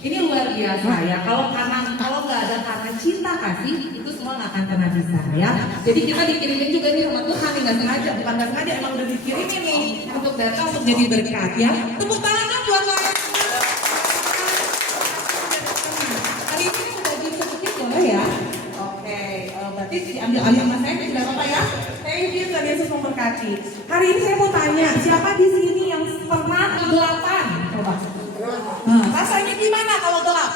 Ini luar biasa ya. Kalau nggak ada karena cinta kasih, itu semua nggak akan pernah bisa ya. Jadi kita dikirimin juga nih sama Tuhan, nggak sengaja, bukan nggak sengaja, emang udah dikirimin nih untuk datang untuk jadi berkat ya. Tepuk tangan dong buat kalian. Hari ini udah sedikit boleh ya. Oke, berarti diambil sama saya tidak apa-apa ya. Thank you, Tuhan Yesus memberkati. Hari ini saya mau tanya, siapa di sini yang pernah kegelapan? Coba. Rasanya gimana kalau gelap?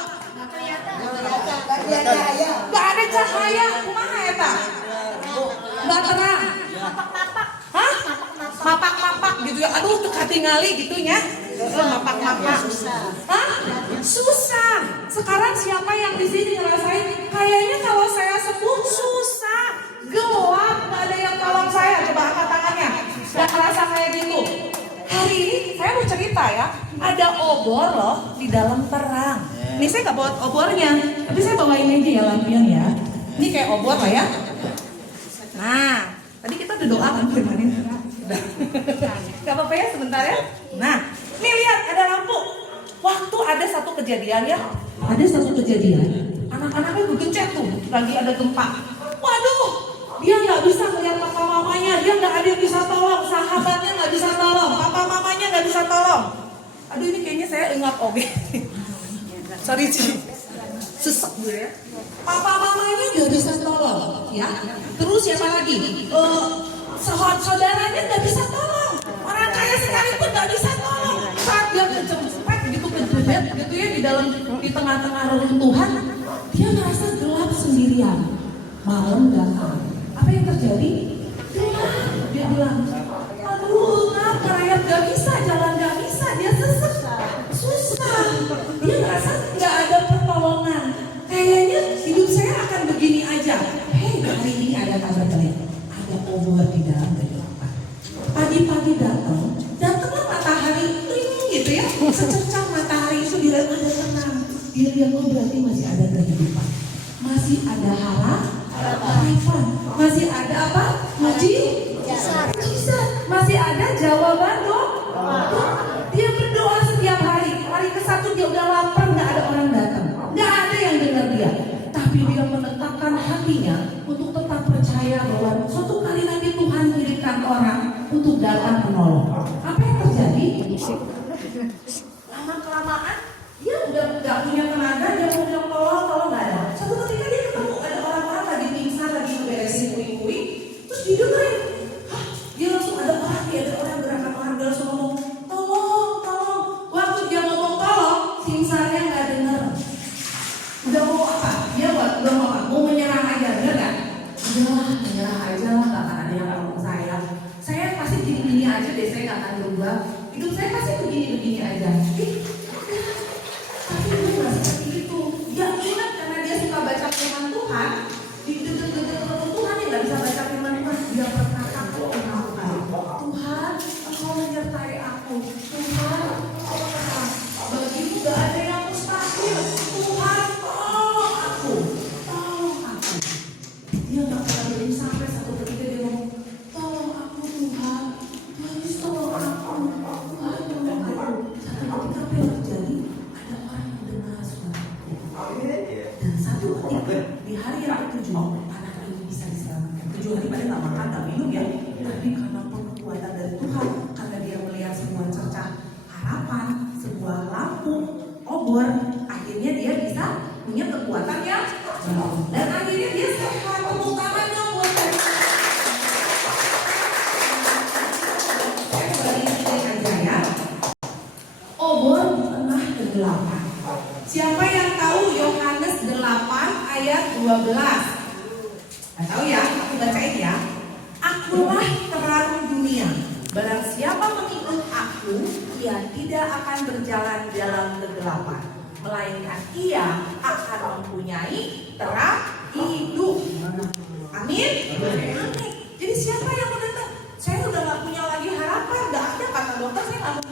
Gak ada cahaya. Kumaha eta? Gak terang. Hah? Mapak-mapak gitu ya. Aduh, teka tingali gitu ya. Mapak-mapak. Hah? Susah. Sekarang siapa yang di sini ngerasain? Kayaknya kalau saya sepuh susah, gelap, gak ada yang tolong saya. Coba angkat tangannya. Gak kerasa kayak gitu. Hari ini saya mau cerita ya, ada obor loh di dalam terang. Ini saya nggak bawa obornya, tapi saya bawain aja ya lampion ya. Ini kayak obor lah ya. Nah, tadi kita udah doa kan kemarin. Gak apa-apa ya sebentar ya. Nah, nih lihat ada lampu. Waktu ada satu kejadian ya, ada satu kejadian. Anak-anaknya bergencet tuh, lagi ada gempa. Waduh, dia nggak bisa melihat papa mamanya, dia nggak ada yang bisa tolong, sahabatnya nggak bisa tolong, papa mamanya nggak bisa tolong. Aduh ini kayaknya saya ingat oke. Sorry sih, sesek gue ya. Papa mamanya nggak bisa tolong, ya. Terus siapa lagi? Saudaranya nggak bisa tolong, orang kaya sekalipun nggak bisa tolong. Saat dia kejepit gitu kejedet gitu ya di tengah-tengah reruntuhan, dia merasa gelap sendirian. Malam datang. Apa yang terjadi? Dia bilang, aduh ngap, merayap gak bisa, jalan gak bisa, dia sesek, susah. Dia merasa gak ada pertolongan. Kayaknya hidup saya akan begini aja. Hei, hari ini ada kabar baik. Ada obor di dalam kegelapan. Pagi-pagi datanglah matahari, gitu ya. Secercah matahari itu dia ada tenang. Dia lihat, oh berarti masih ada kehidupan. Masih ada harapan, masih ada apa? Mujizat, masih ada jawaban doa. Dia berdoa setiap hari. Hari ke-1 dia udah lapar, nggak ada orang datang, nggak ada yang dengar dia. Tapi dia menetapkan hatinya untuk tetap percaya bahwa suatu kali nanti Tuhan kirimkan orang untuk datang menolong. Apa yang terjadi? Lama kelamaan dia udah nggak punya tenaga, dia mau bilang tolong nggak ada. Satu ketika dia ketemu ada orang-orang lagi pingsan, lagi beresin puing-puing, terus didengerin. Hah, dia langsung ada orang gerakan orang, dia langsung ngomong tolong. Waktu dia ngomong tolong, pingsannya nggak denger. Udah mau apa? Dia udah mau apa? Mau menyerah aja, bener nggak? Udahlah, menyerah aja lah, nggak akan ada yang ngomong saya. Saya pasti gini-gini aja deh, saya nggak akan berubah. Hidup saya pasti begini-begini aja. Tapi dia nggak seperti itu. Dia ingat karena dia suka baca firman Tuhan. Di dekat-dekat Tuhan yang nggak bisa baca firman Tuhan, dia berkata Tuhan, Engkau menyertai aku. Tuhan, bagimu gak ada yang mustahil. Tuhan, tolong aku. Dia nggak pernah berhenti sampai satu ketika dia ngomong, tolong aku Tuhan, please tolong aku. Tuhan, tolong aku. Satu ketika apa yang terjadi? Ada orang yang dengar suaraku. Dan satu ketika di hari yang ke-7 anak ini bisa diselamatkan. 7 hari pada nggak makan, nggak minum ya. Tapi karena kekuatan dari Tuhan, karena dia melihat sebuah cercah harapan, sebuah lampu obor, akhirnya dia bisa punya kekuatan yang dan akhirnya dia sehat. Tepuk tangannya buat saya. Saya kembali aja ya. Obor di tengah kegelapan. Siapa yang tahu Yohanes 8 ayat 12? Nggak tahu ya, aku bacain ya. Akulah terang dunia. Barang siapa mengikut aku, ia tidak akan berjalan dalam kegelapan, melainkan ia akan mempunyai terang hidup. Amin. Amin. Jadi siapa yang mau datang? Saya udah nggak punya lagi harapan, nggak ada kata dokter, saya nggak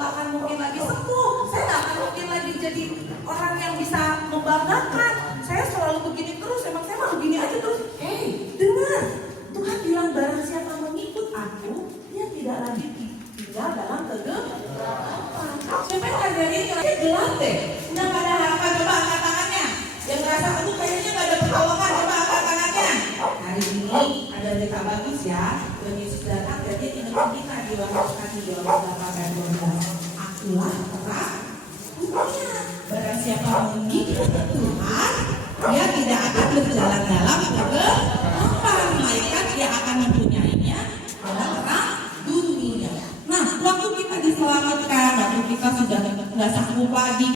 akan mungkin lagi sembuh, saya nggak akan mungkin lagi jadi orang yang bisa membanggakan. Saya selalu begini terus, emang saya mau begini aja terus. Hei, dengar, Tuhan bilang barang siapa mengikut aku, dia tidak lagi tinggal dalam kegelapan. Siapa yang ngajarin? Gelap deh. Udah gak ada harapan, coba angkat tangannya. Yang ngerasa aduh kayaknya gak ada pertolongan, coba angkat tangannya. Hari ini ada berita bagus ya. Bulan Yesus datang dan dia ingetin kita di Yohanes 8:12. Akulah terang dunia. Barang siapa mengikuti Tuhan, dia tidak akan berjalan dalam kegelapan, melainkan dia akan mempunyainya dalam terang dunia. Nah, waktu kita diselamatkan, waktu kita sudah nggak sanggup lagi